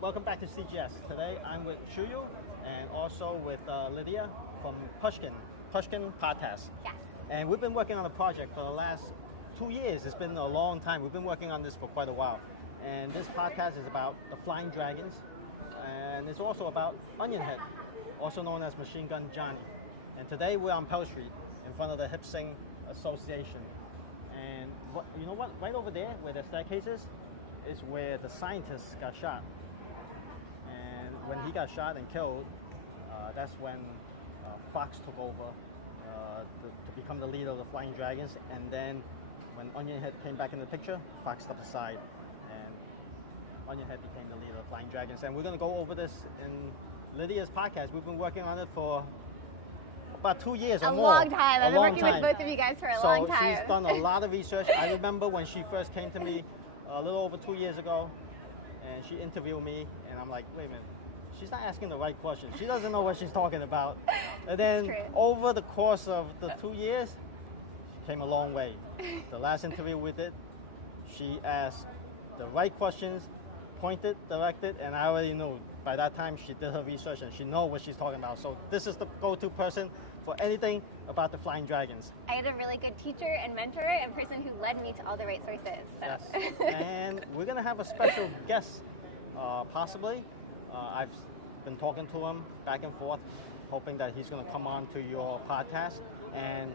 Welcome back to CGS. Today I'm with Shuyu and also with Lydia from Pushkin Podcast. Yes. And we've been working on a project for the last 2 years. It's been a long time. We've been working on this for quite a while. And this podcast is about the Flying Dragons. And it's also about Onionhead, also known as Machine Gun Johnny. And today we're on Pell Street in front of the Hip Sing Association. And you know what? Right over there where the staircase is where the scientist got shot. And when he got shot and killed, that's when Fox took over to become the leader of the Flying Dragons. And then when Onionhead came back in the picture, Fox stepped aside and Onionhead became the leader of the Flying Dragons. And we're going to go over this in Lydia's podcast. We've been working on it for about 2 years or more. A long time. I've been working with both of you guys for a long time. So she's done a lot of research. I remember when she first came to me a little over 2 years ago, and she interviewed me, and I'm like, wait a minute, she's not asking the right questions. She doesn't know what she's talking about. And then over the course of the 2 years, she came a long way. The last interview we did, she asked the right questions, pointed, directed, and I already knew. By that time, she did her research and she knows what she's talking about. So this is the go-to person for anything about the Flying Dragons. I had a really good teacher and mentor and person who led me to all the right sources. So. Yes, and we're going to have a special guest, possibly. I've been talking to him back and forth, hoping that he's going to come on to your podcast. And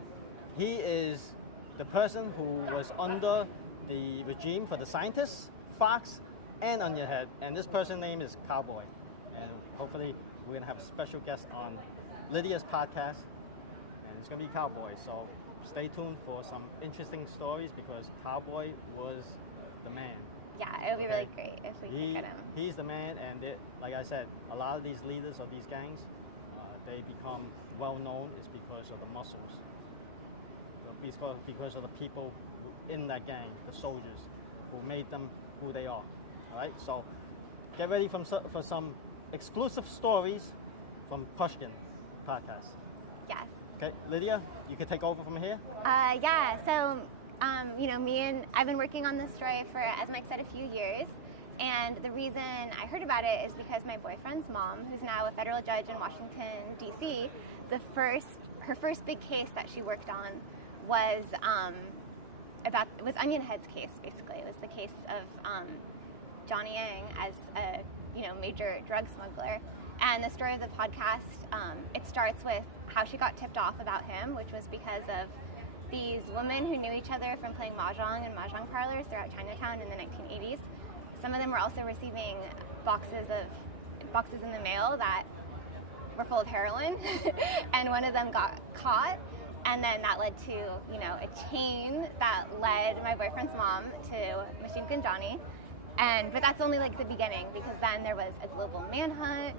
he is the person who was under the regime for the scientists, Fox, and Onionhead. And this person's name is Cowboy. And hopefully we're going to have a special guest on Lydia's podcast. And it's going to be Cowboy. So stay tuned for some interesting stories because Cowboy was the man. Yeah, it would be really great if we could get him. He's the man, and like I said, a lot of these leaders of these gangs, they become well known is because of the muscles. Because of the people in that gang, the soldiers, who made them who they are. All right, so get ready for some exclusive stories from Pushkin Podcast. Yes. Okay, Lydia, you can take over from here. Yeah. So, I've been working on this story for, as Mike said, a few years. And the reason I heard about it is because my boyfriend's mom, who's now a federal judge in Washington, D.C., her first big case that she worked on was Onionhead's case. Basically, it was the case of Johnny Eng as a major drug smuggler. And the story of the podcast, it starts with how she got tipped off about him, which was because of these women who knew each other from playing mahjong in mahjong parlors throughout Chinatown in the 1980s. Some of them were also receiving boxes in the mail that were full of heroin, and one of them got caught. And then that led to, a chain that led my boyfriend's mom to Machine Gun Johnny. But that's only like the beginning, because then there was a global manhunt,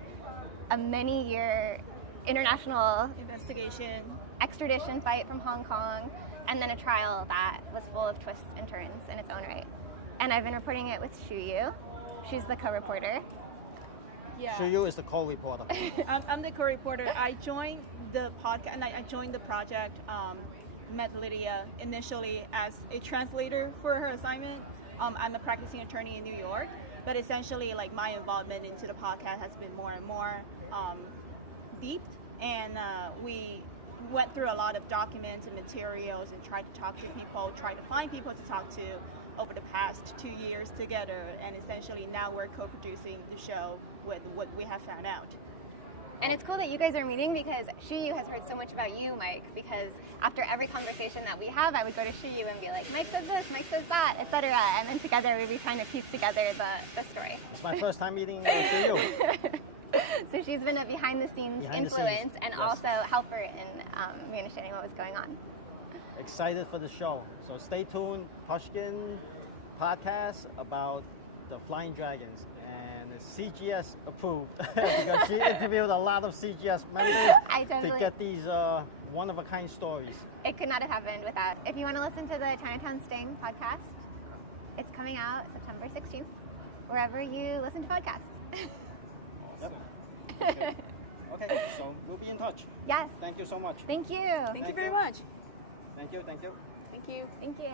a many-year international investigation, extradition fight from Hong Kong, and then a trial that was full of twists and turns in its own right. And I've been reporting it with Shuyu. She's the co-reporter. Yeah. Shuyu is the co-reporter. I'm the co-reporter. I joined the podcast, and I joined the project, met Lydia initially as a translator for her assignment. I'm a practicing attorney in New York, but essentially like my involvement into the podcast has been more and more deep, and we went through a lot of documents and materials and tried to talk to people, tried to find people to talk to over the past 2 years together, and essentially now we're co-producing the show with what we have found out. And it's cool that you guys are meeting because Shuyu has heard so much about you, Mike, because after every conversation that we have, I would go to Shuyu and be like, Mike says this, Mike says that, etc. And then together we'd be trying to piece together the story. It's my first time meeting Shuyu. So she's been a behind-the-scenes influence and also helper in me understanding what was going on. Excited for the show. So stay tuned. Pushkin Podcast about the Flying Dragons. And it's CGS approved because she interviewed a lot of CGS members to get these one-of-a-kind stories. It could not have happened without. If you want to listen to the Chinatown Sting podcast, it's coming out September 16th, wherever you listen to podcasts. Yep. Okay, so we'll be in touch. Yes. Thank you so much. Thank you. Thank you very much. Thank you. Thank you. Thank you.